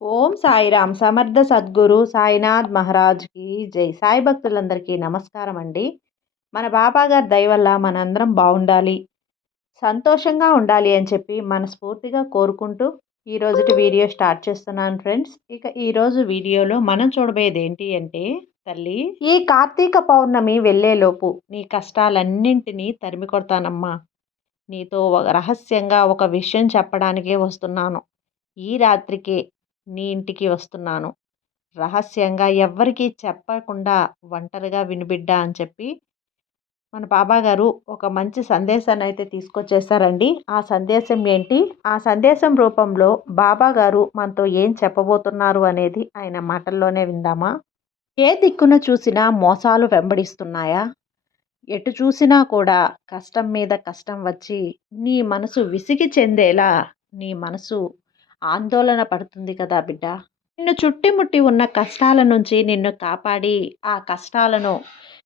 ఓం సాయిరామ్. సమర్థ సద్గురు సాయినాథ్ మహారాజ్కి జై. సాయి భక్తులందరికీ నమస్కారం అండి. మన బాబా గారి దయ వల్ల మనందరం బాగుండాలి సంతోషంగా ఉండాలి అని చెప్పి మనస్ఫూర్తిగా కోరుకుంటూ ఈరోజుటి వీడియో స్టార్ట్ చేస్తున్నాను ఫ్రెండ్స్. ఇక ఈరోజు వీడియోలో మనం చూడబోయేది ఏంటి అంటే తల్లి ఈ కార్తీక పౌర్ణమి వెళ్ళేలోపు నీ కష్టాలన్నింటినీ తరిమి కొడతానమ్మా. నీతో రహస్యంగా ఒక విషయం చెప్పడానికే వస్తున్నాను. ఈ రాత్రికే నీ ఇంటికి వస్తున్నాను. రహస్యంగా ఎవ్వరికీ చెప్పకుండా ఒంటరిగా వినిబిడ్డ అని చెప్పి మన బాబాగారు ఒక మంచి సందేశాన్ని అయితే తీసుకొచ్చేసారండి. ఆ సందేశం ఏంటి? ఆ సందేశం రూపంలో బాబాగారు మనతో ఏం చెప్పబోతున్నారు అనేది ఆయన మాటల్లోనే విందామా? ఏ దిక్కున చూసినా మోసాలు వెంబడిస్తున్నాయా? ఎటు చూసినా కూడా కష్టం మీద కష్టం వచ్చి నీ మనసు విసిగి చెందేలా నీ మనసు ఆందోళన పడుతుంది కదా బిడ్డ. నిన్ను చుట్టిముట్టి ఉన్న కష్టాల నుంచి నిన్ను కాపాడి ఆ కష్టాలను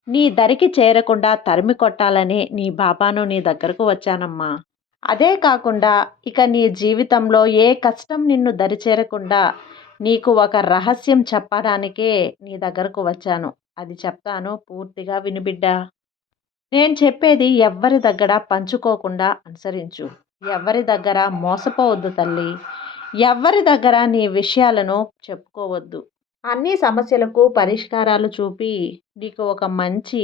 నీ దరికి చేరకుండా తరిమి కొట్టాలని నీ బాబాను నీ దగ్గరకు వచ్చానమ్మా. అదే కాకుండా ఇక నీ జీవితంలో ఏ కష్టం నిన్ను దరి చేరకుండా నీకు ఒక రహస్యం చెప్పడానికే నీ దగ్గరకు వచ్చాను. అది చెప్తాను పూర్తిగా వినిబిడ్డ నేను చెప్పేది ఎవ్వరి దగ్గర పంచుకోకుండా అనుసరించు. ఎవరి దగ్గర మోసపోవద్దు తల్లి. ఎవ్వరి దగ్గర నీ విషయాలను చెప్పుకోవద్దు. అన్ని సమస్యలకు పరిష్కారాలు చూపి నీకు ఒక మంచి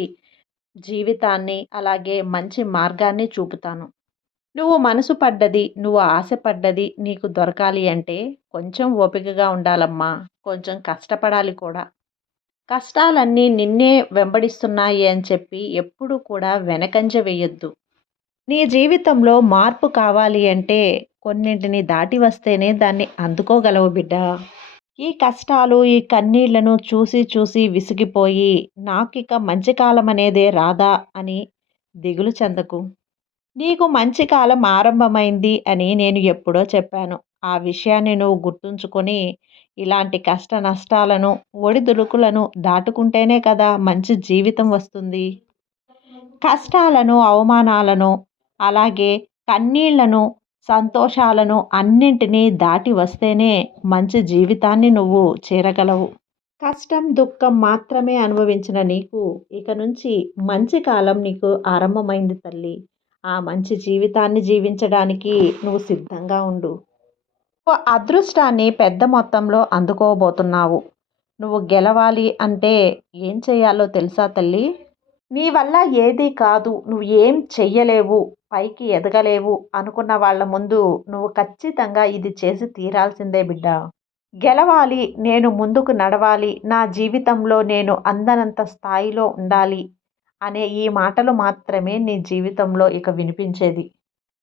జీవితాన్ని అలాగే మంచి మార్గాన్ని చూపుతాను. నువ్వు మనసు పడ్డది నువ్వు ఆశపడ్డది నీకు దొరకాలి అంటే కొంచెం ఓపికగా ఉండాలమ్మా. కొంచెం కష్టపడాలి కూడా. కష్టాలన్నీ నిన్నే వెంబడిస్తున్నాయి అని చెప్పి ఎప్పుడు కూడా వెనకంజ వేయొద్దు. నీ జీవితంలో మార్పు కావాలి అంటే కొన్నింటిని దాటి వస్తేనే దాన్ని అందుకోగలవు బిడ్డ. ఈ కష్టాలు ఈ కన్నీళ్ళను చూసి చూసి విసిగిపోయి నాకిక మంచి కాలం అనేదే రాదా అని దిగులు చెందకు. నీకు మంచి కాలం ఆరంభమైంది అని నేను ఎప్పుడో చెప్పాను. ఆ విషయాన్ని నువ్వు గుర్తుంచుకొని ఇలాంటి కష్ట నష్టాలను ఒడిదుడుకులను దాటుకుంటేనే కదా మంచి జీవితం వస్తుంది. కష్టాలను అవమానాలను అలాగే కన్నీళ్ళను సంతోషాలను అన్నింటినీ దాటి వస్తేనే మంచి జీవితాన్ని నువ్వు చేరగలవు. కష్టం దుఃఖం మాత్రమే అనుభవించిన నీకు ఇక నుంచి మంచి కాలం నీకు ఆరంభమైంది తల్లి. ఆ మంచి జీవితాన్ని జీవించడానికి నువ్వు సిద్ధంగా ఉండు. అదృష్టాన్ని పెద్ద మొత్తంలో అందుకోబోతున్నావు. నువ్వు గెలవాలి అంటే ఏం చేయాలో తెలుసా తల్లి? నీ వల్ల ఏది కాదు. నువ్వు ఏం చెయ్యలేవు. పైకి ఎదగలేవు అనుకున్న వాళ్ళ ముందు నువ్వు ఖచ్చితంగా ఇది చేసి తీరాల్సిందే బిడ్డ. గెలవాలి నేను ముందుకు నడవాలి నా జీవితంలో నేను అందనంత స్థాయిలో ఉండాలి అనే ఈ మాటలు మాత్రమే నీ జీవితంలో ఇక వినిపించేది.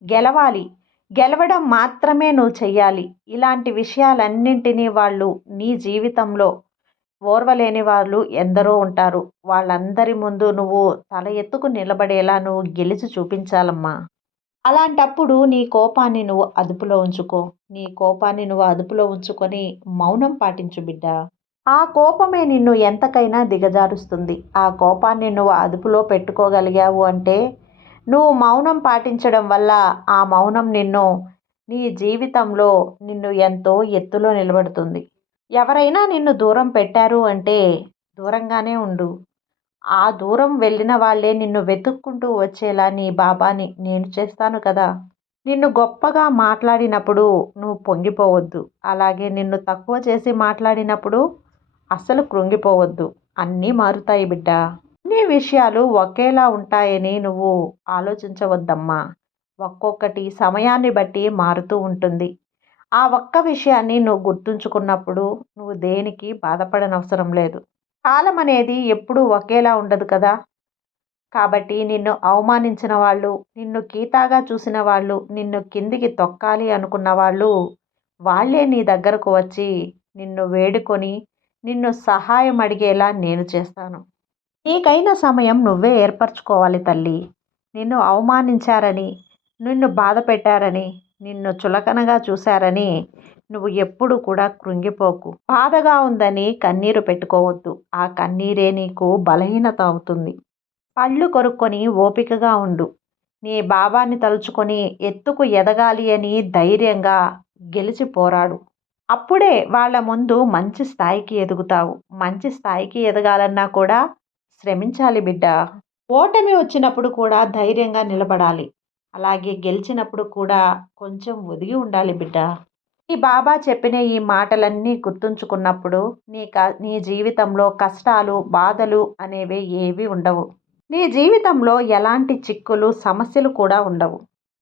గెలవాలి గెలవడం మాత్రమే నువ్వు చెయ్యాలి. ఇలాంటి విషయాలన్నింటినీ వాళ్ళు నీ జీవితంలో ఓర్వలేని వాళ్ళు ఎందరో ఉంటారు. వాళ్ళందరి ముందు నువ్వు తల ఎత్తుకు నిలబడేలా నువ్వు గెలిచి చూపించాలమ్మా. అలాంటప్పుడు నీ కోపాన్ని నువ్వు అదుపులో ఉంచుకో. నీ కోపాన్ని నువ్వు అదుపులో ఉంచుకొని మౌనం పాటించు బిడ్డ. ఆ కోపమే నిన్ను ఎంతకైనా దిగజారుస్తుంది. ఆ కోపాన్ని నువ్వు అదుపులో పెట్టుకోగలిగావు అంటే నువ్వు మౌనం పాటించడం వల్ల ఆ మౌనం నిన్ను నీ జీవితంలో నిన్ను ఎంతో ఎత్తులో నిలబడుతుంది. ఎవరైనా నిన్ను దూరం పెట్టారు అంటే దూరంగానే ఉండు. ఆ దూరం వెళ్ళిన వాళ్ళే నిన్ను వెతుక్కుంటూ వచ్చేలా నీ బాబాని నేను చేస్తాను కదా. నిన్ను గొప్పగా మాట్లాడినప్పుడు నువ్వు పొంగిపోవద్దు. అలాగే నిన్ను తక్కువ చేసి మాట్లాడినప్పుడు అస్సలు కృంగిపోవద్దు. అన్నీ మారుతాయి బిడ్డ. అన్ని విషయాలు ఒకేలా ఉంటాయని నువ్వు ఆలోచించవద్దమ్మా. ఒక్కొక్కటి సమయాన్ని బట్టి మారుతూ ఉంటుంది. ఆ ఒక్క విషయాన్ని నువ్వు గుర్తుంచుకున్నప్పుడు నువ్వు దేనికి బాధపడనవసరం లేదు. కాలం అనేది ఎప్పుడూ ఒకేలా ఉండదు కదా. కాబట్టి నిన్ను అవమానించిన వాళ్ళు నిన్ను కీతాగా చూసిన వాళ్ళు నిన్ను కిందికి తొక్కాలి అనుకున్న వాళ్ళు వాళ్ళే నీ దగ్గరకు వచ్చి నిన్ను వేడుకొని నిన్ను సహాయం అడిగేలా నేను చేస్తాను. నీకైన సమయం నువ్వే ఏర్పరచుకోవాలి తల్లి. నిన్ను అవమానించారని నిన్ను బాధ పెట్టారని నిన్ను చులకనగా చూశారని నువ్వు ఎప్పుడు కూడా కృంగిపోకు. బాధగా ఉందని కన్నీరు పెట్టుకోవద్దు. ఆ కన్నీరే నీకు బలహీనత అవుతుంది. పళ్ళు కొరుక్కొని ఓపికగా ఉండు. నీ బాబాని తలుచుకొని ఎత్తుకు ఎదగాలి అని ధైర్యంగా గెలిచి పోరాడు. అప్పుడే వాళ్ళ ముందు మంచి స్థాయికి ఎదుగుతావు. మంచి స్థాయికి ఎదగాలన్నా కూడా శ్రమించాలి బిడ్డ. ఓటమి వచ్చినప్పుడు కూడా ధైర్యంగా నిలబడాలి. అలాగే గెలిచినప్పుడు కూడా కొంచెం ఒదిగి ఉండాలి బిడ్డ. ఈ బాబా చెప్పిన ఈ మాటలన్నీ గుర్తుంచుకున్నప్పుడు నీ క నీ జీవితంలో కష్టాలు బాధలు అనేవి ఏవి ఉండవు. నీ జీవితంలో ఎలాంటి చిక్కులు సమస్యలు కూడా ఉండవు.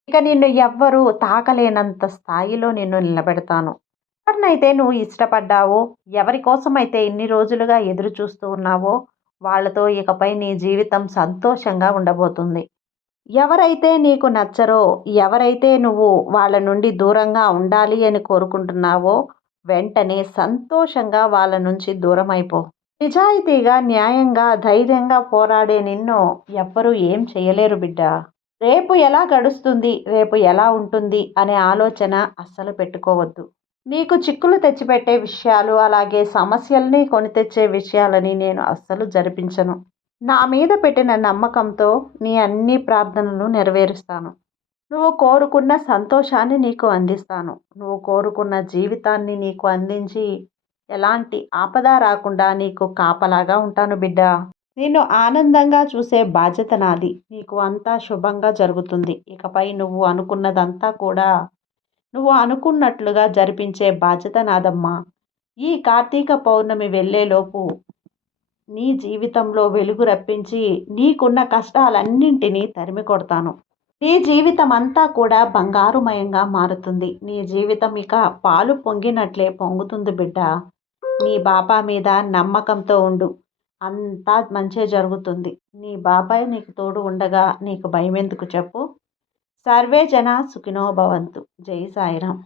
ఇక నిన్ను ఎవ్వరూ తాకలేనంత స్థాయిలో నిన్ను నిలబెడతాను. ఎవరినైతే నువ్వు ఇష్టపడ్డావో ఎవరి కోసమైతే ఇన్ని రోజులుగా ఎదురు చూస్తూ ఉన్నావో వాళ్ళతో ఇకపై నీ జీవితం సంతోషంగా ఉండబోతుంది. ఎవరైతే నీకు నచ్చరో ఎవరైతే నువ్వు వాళ్ళ నుండి దూరంగా ఉండాలి అని కోరుకుంటున్నావో వెంటనే సంతోషంగా వాళ్ళ నుంచి దూరం అయిపో నిజాయితీగా న్యాయంగా ధైర్యంగా పోరాడే నిన్ను ఎవ్వరూ ఏం చేయలేరు బిడ్డ. రేపు ఎలా గడుస్తుంది రేపు ఎలా ఉంటుంది అనే ఆలోచన అస్సలు పెట్టుకోవద్దు. నీకు చిక్కులు తెచ్చిపెట్టే విషయాలు అలాగే సమస్యల్ని కొని తెచ్చే విషయాలని నేను అస్సలు జరిపించను. నా మీద పెట్టిన నమ్మకంతో నీ అన్ని ప్రార్థనలు నెరవేరుస్తాను. నువ్వు కోరుకున్న సంతోషాన్ని నీకు అందిస్తాను. నువ్వు కోరుకున్న జీవితాన్ని నీకు అందించి ఎలాంటి ఆపద రాకుండా నీకు కాపలాగా ఉంటాను బిడ్డ. నిన్ను ఆనందంగా చూసే బాధ్యత నాది. నీకు అంతా శుభంగా జరుగుతుంది. ఇకపై నువ్వు అనుకున్నదంతా కూడా నువ్వు అనుకున్నట్లుగా జరిపించే బాధ్యత నాదమ్మా. ఈ కార్తీక పౌర్ణమి వెళ్ళేలోపు నీ జీవితంలో వెలుగు రప్పించి నీకున్న కష్టాలన్నింటినీ తరిమి కొడతాను. నీ జీవితం అంతా కూడా బంగారుమయంగా మారుతుంది. నీ జీవితం ఇక పాలు పొంగినట్లే పొంగుతుంది బిడ్డ. నీ బాబా మీద నమ్మకంతో ఉండు. అంతా మంచే జరుగుతుంది. నీ బాబాయ్ నీకు తోడు ఉండగా నీకు భయం ఎందుకు చెప్పు? సర్వే జన సుఖినోభవంతు జై సాయిరాం